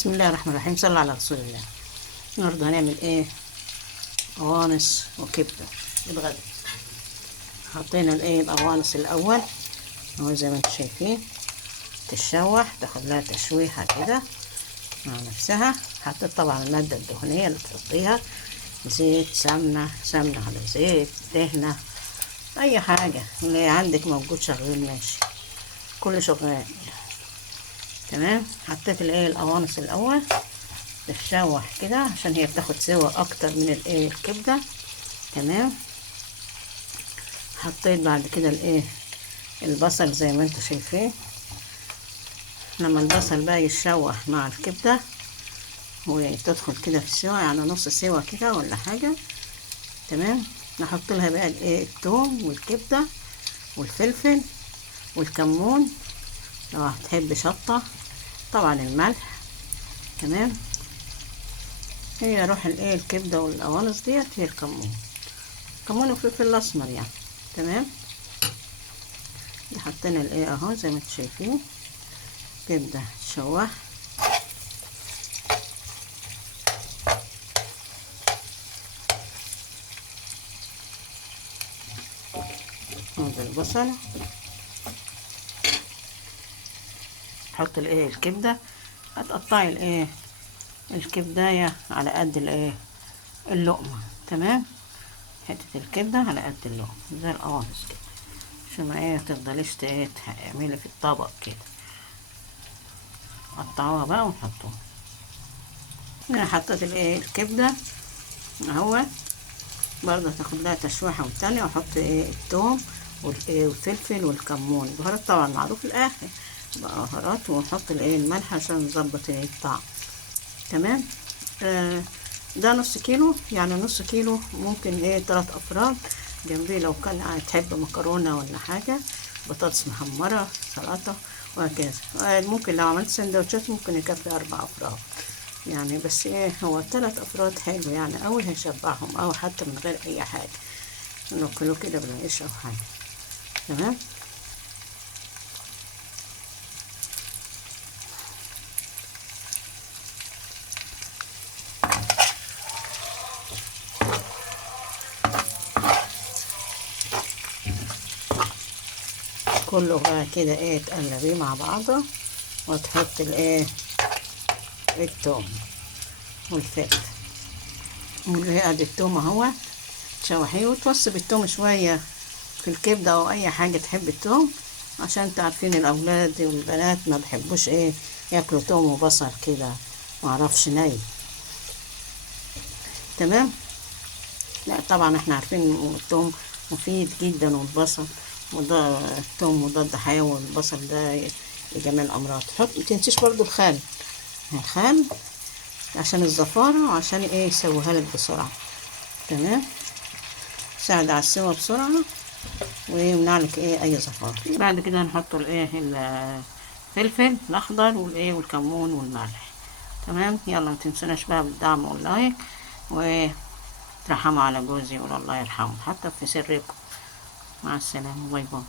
بسم الله الرحمن الرحيم. صلى على رسول الله. النهارده هنعمل ايه؟ قوانص وكبده الغدا. حطينا القوانص الاول اهو زي ما انتم شايفين، تتشوح، تاخد لها تشويحه كده مع نفسها. حطيت طبعا الماده الدهنيه اللي تحطيها، زيت، سمنه على زيت، دهنه، اي حاجه اللي عندك موجود شغال ماشي، كل شغال. تمام. حطيت القوانص الاول تتشوح كده عشان هي بتاخد سوا اكتر من الكبده. تمام. حطيت بعد كده البصل زي ما انتم شايفين. لما البصل بقى يتشوح مع الكبده وتدخل كده في السوا، يعني نص سوا كده ولا حاجه. تمام. نحط لها بقى الثوم والكبده والفلفل والكمون، لو هتحب شطه، طبعا الملح. تمام. هي روح الكبده والقوانص ديت هي كمون وفلفل الاسمر يعني. تمام. حطينا اهو زي ما انتم شايفين، كبده تشوح. هذا البصل، حط الكبده. هتقطعي الكبدايه على قد اللقمه. تمام. حته الكبده على قد اللقمه زي القوانص كده، عشان ما تفضليش تعملي في الطبق كده. قطعوها بقى ونحطوها. انا حطيت الكبده اهو، برضه تاخد لها تشويحه والتانية، واحط الثوم والفلفل والكمون، البهارات طبعا معروف الاخر بهارات، ونحط الملح عشان نظبط الطعم. تمام. ده نص كيلو، يعني نص كيلو ممكن 3 افراد جنبيه، لو كان تحب مكرونه ولا حاجه، بطاطس محمره، سلطه وهكذا. ممكن لو عملت سندوتشات ممكن يكفي 4 افراد يعني، بس هو 3 افراد حلو يعني، او هيشبعهم، او حتى من غير اي حاجه ناكله كده بالعيش او حاجه. تمام. كله بقى كده تقلبيه مع بعضه، وتحط الثوم والفلفل ادي الثوم اهو، تشوحيه وتوصي بالثوم شويه في الكبده او اي حاجه تحب الثوم، عشان تعرفين الاولاد والبنات ما بيحبوش ياكلوا ثوم وبصل كده، معرفش ني. تمام. لا طبعا احنا عارفين الثوم مفيد جدا، والبصل الثوم مضاد حيوي، والبصل ده لجميع الامراض. حط متنسيش برضو الخل عشان الزفارة، وعشان يسويها لك بسرعة. تمام. ساعد على السوا بسرعة، ويمنع لك اي زفارة. بعد كده هنحط الفلفل الاخضر والكمون والملح. تمام. يلا متنسوناش بقى بالدعم واللايك، وترحموا على جوزي، ولا الله يرحمه حتى في سركم. مع السلامة، باي باي.